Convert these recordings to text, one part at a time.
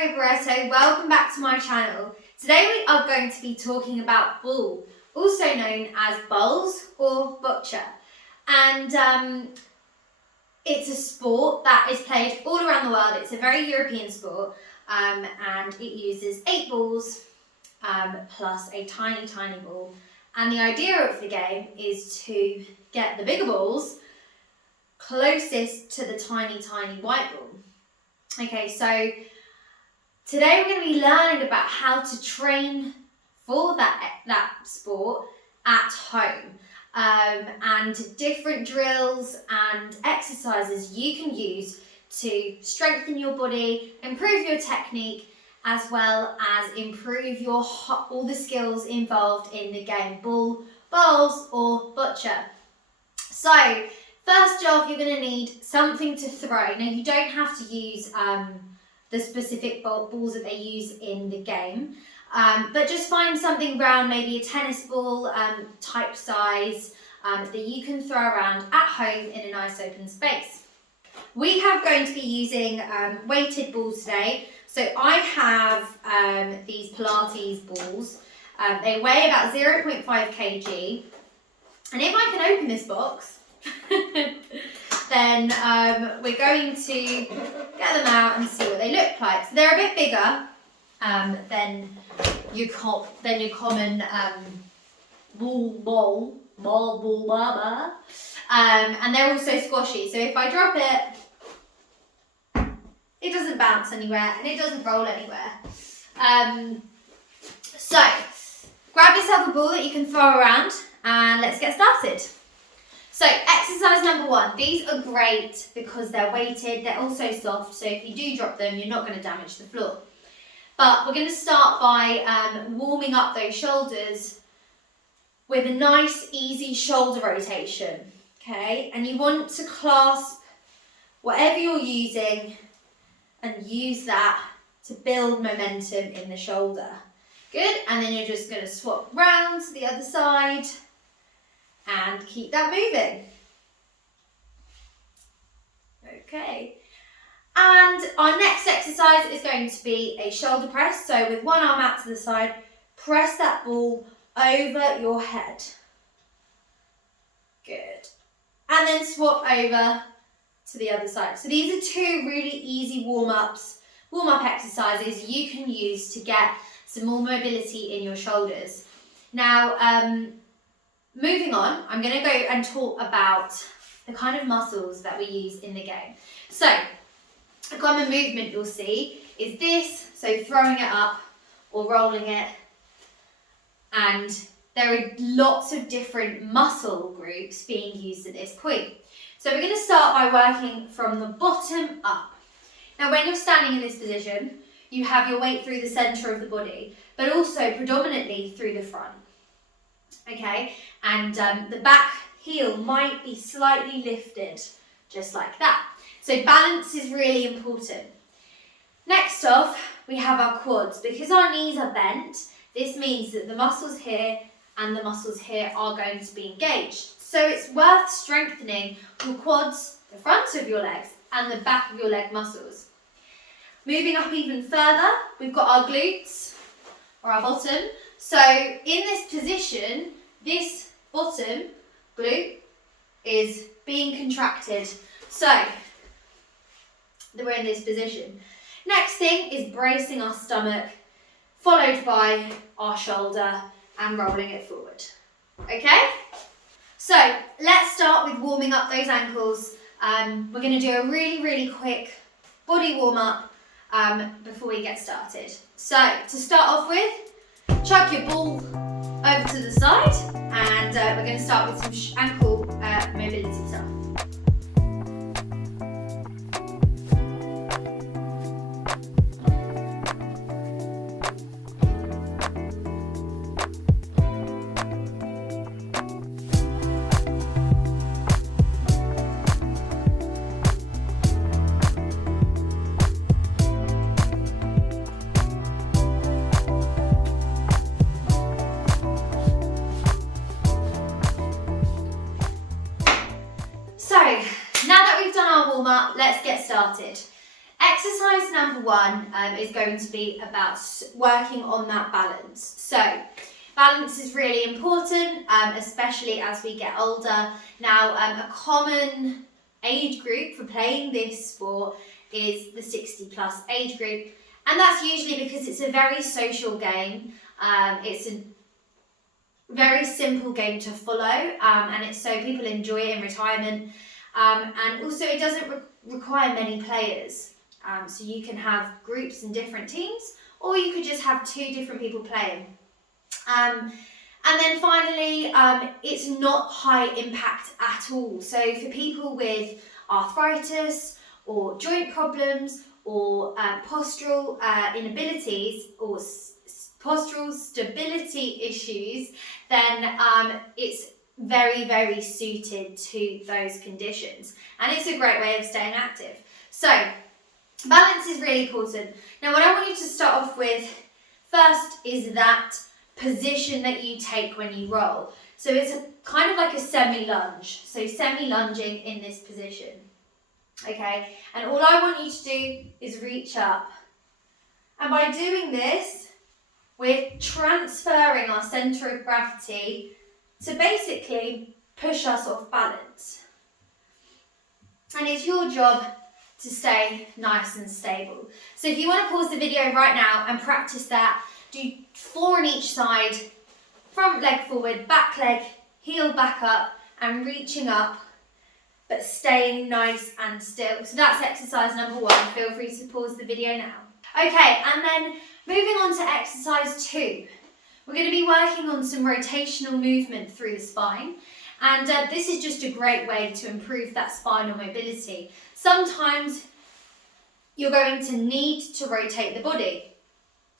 Rosaria Barreto, welcome back to my channel. Today we are going to be talking about boule, also known as bowls or boccia. And it's a sport that is played all around the world. It's a very European sport and it uses 8 balls plus a tiny ball. And the idea of the game is to get the bigger balls closest to the tiny white ball. Okay, so today we're going to be learning about how to train for that sport at home and different drills and exercises you can use to strengthen your body, improve your technique, as well as improve your all the skills involved in the game boule, bowls or boccia. So first off, you're going to need something to throw. Now you don't have to use the specific balls that they use in the game, but just find something round, maybe a tennis ball type size that you can throw around at home in a nice open space. We are going to be using weighted balls today. So I have these Pilates balls. They weigh about 0.5 kg. And if I can open this box, then we're going to get them out and see what they look like. So they're a bit bigger than your common ball, and they're also squashy. So if I drop it, it doesn't bounce anywhere and it doesn't roll anywhere. So grab yourself a ball that you can throw around and let's get started. So exercise number 1, these are great because they're weighted, they're also soft, so if you do drop them, you're not going to damage the floor. But we're going to start by warming up those shoulders with a nice, easy shoulder rotation, okay? And you want to clasp whatever you're using and use that to build momentum in the shoulder. Good, and then you're just going to swap round to the other side and keep that moving. Okay, and our next exercise is going to be a shoulder press. So with one arm out to the side, press that ball over your head. Good, and then swap over to the other side. So these are 2 really easy warm-up exercises you can use to get some more mobility in your shoulders. Now, moving on, I'm going to go and talk about the kind of muscles that we use in the game. So, a common movement you'll see is this, so throwing it up or rolling it. And there are lots of different muscle groups being used at this point. So we're going to start by working from the bottom up. Now when you're standing in this position, you have your weight through the centre of the body, but also predominantly through the front. Okay, and the back heel might be slightly lifted, just like that. So balance is really important. Next off, we have our quads. Because our knees are bent, this means that the muscles here and the muscles here are going to be engaged. So it's worth strengthening your quads, the front of your legs, and the back of your leg muscles. Moving up even further, we've got our glutes, or our bottom. So in this position, this bottom glute is being contracted. So we're in this position. Next thing is bracing our stomach, followed by our shoulder and rolling it forward. Okay? So let's start with warming up those ankles. We're going to do a really quick body warm up before we get started. So to start off with, chuck your ball over to the side and we're going to start with some ankle mobility stuff. Now that we've done our warm-up, let's get started. Exercise number 1 is going to be about working on that balance. So balance is really important, especially as we get older. Now, a common age group for playing this sport is the 60+ age group, and that's usually because it's a very social game. It's a very simple game to follow, and it's so people enjoy it in retirement, and also it doesn't require many players, so you can have groups and different teams, or you could just have 2 different people playing. And then finally, it's not high impact at all. So for people with arthritis or joint problems or postural inabilities or postural stability issues, then it's very, very suited to those conditions. And it's a great way of staying active. So balance is really important. Now, what I want you to start off with first is that position that you take when you roll. So it's kind of like a semi-lunge. So semi-lunging in this position. Okay, and all I want you to do is reach up. And by doing this, we're transferring our centre of gravity to basically push us off balance. And it's your job to stay nice and stable. So if you want to pause the video right now and practice that, do 4 on each side, front leg forward, back leg, heel back up, and reaching up, but staying nice and still. So that's exercise number 1. Feel free to pause the video now. Okay, and then moving on to exercise 2. We're going to be working on some rotational movement through the spine. And this is just a great way to improve that spinal mobility. Sometimes you're going to need to rotate the body.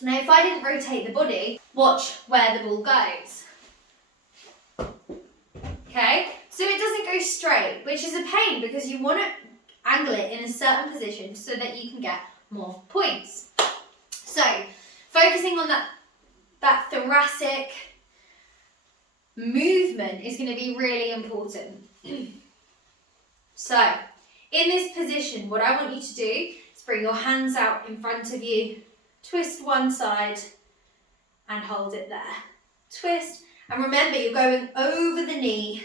Now, if I didn't rotate the body, watch where the ball goes. Okay, so it doesn't go straight, which is a pain because you want to angle it in a certain position so that you can get more points. So, focusing on that thoracic movement is going to be really important. So, in this position, what I want you to do is bring your hands out in front of you, twist one side and hold it there. Twist, and remember you're going over the knee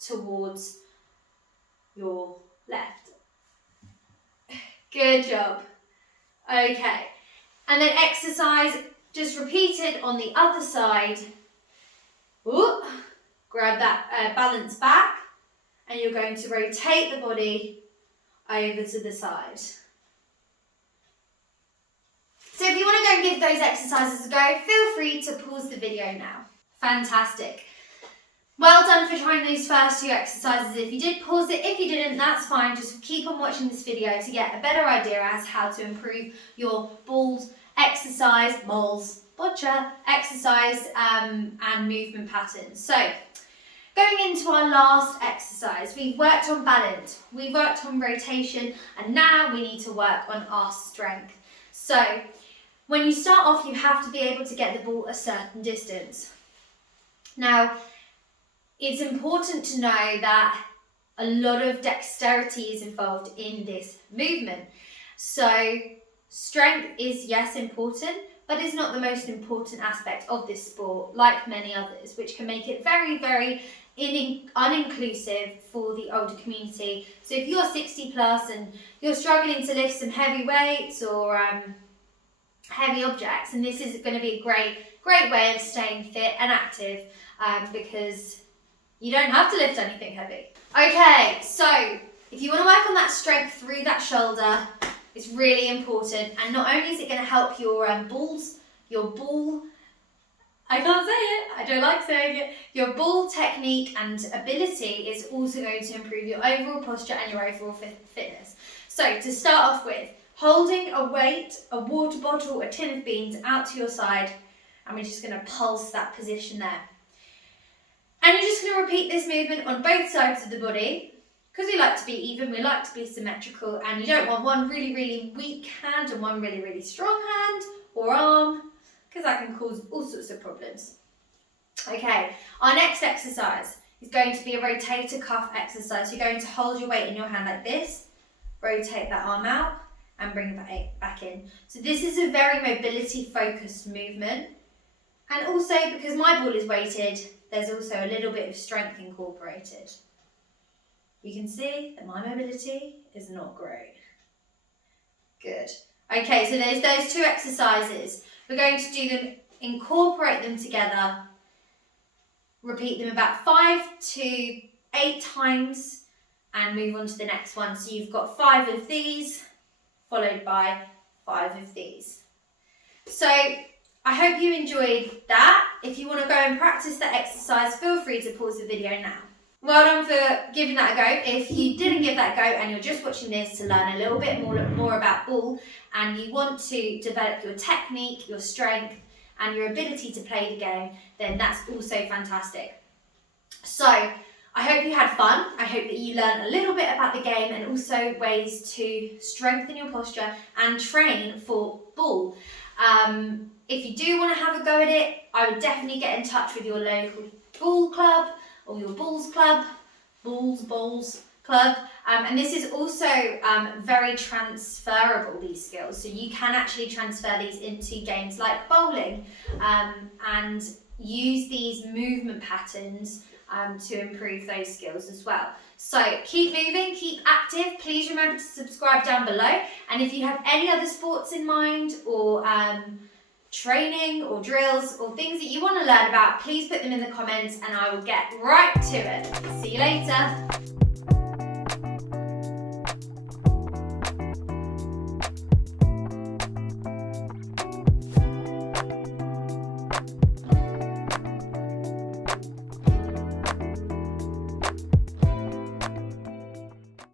towards your left. Good job. Okay, and then exercise, just repeat it on the other side. Ooh, grab that balance back, and you're going to rotate the body over to the side. So if you want to go and give those exercises a go, feel free to pause the video now. Fantastic. Well done for trying those first 2 exercises. If you did, pause it. If you didn't, that's fine. Just keep on watching this video to get a better idea as how to improve your balls exercise, exercise and movement patterns. So going into our last exercise, we've worked on balance, we've worked on rotation, and now we need to work on our strength. So when you start off, you have to be able to get the ball a certain distance. Now, it's important to know that a lot of dexterity is involved in this movement. So strength is, yes, important, but it's not the most important aspect of this sport, like many others, which can make it very, very uninclusive for the older community. So if you're 60+ and you're struggling to lift some heavy weights or heavy objects, and this is going to be a great way of staying fit and active, because you don't have to lift anything heavy. Okay, so if you want to work on that strength through that shoulder, it's really important. And not only is it going to help your ball, I can't say it, I don't like saying it, your ball technique and ability is also going to improve your overall posture and your overall fitness. So to start off with, holding a weight, a water bottle, a tin of beans out to your side, and we're just going to pulse that position there. And you're just going to repeat this movement on both sides of the body, because we like to be even, we like to be symmetrical, and you don't want one really, really weak hand and one really, really strong hand or arm, because that can cause all sorts of problems. Okay, our next exercise is going to be a rotator cuff exercise. You're going to hold your weight in your hand like this, rotate that arm out and bring it back in. So this is a very mobility focused movement. And also, because my ball is weighted, there's also a little bit of strength incorporated. You can see that my mobility is not great. Good. Okay, so there's those two exercises. We're going to do them, incorporate them together, repeat them about 5 to 8 times, and move on to the next one. So you've got 5 of these, followed by 5 of these. So I hope you enjoyed that. If you want to go and practice that exercise, feel free to pause the video now. Well done for giving that a go. If you didn't give that a go and you're just watching this to learn a little bit more about ball, and you want to develop your technique, your strength, and your ability to play the game, then that's also fantastic. So I hope you had fun. I hope that you learned a little bit about the game and also ways to strengthen your posture and train for ball. If you do want to have a go at it, I would definitely get in touch with your local ball club or your balls club, balls club. And this is also very transferable, these skills. So you can actually transfer these into games like bowling and use these movement patterns to improve those skills as well. So keep moving, keep active. Please remember to subscribe down below. And if you have any other sports in mind, or training or drills or things that you want to learn about, please put them in the comments and I will get right to it. See you later.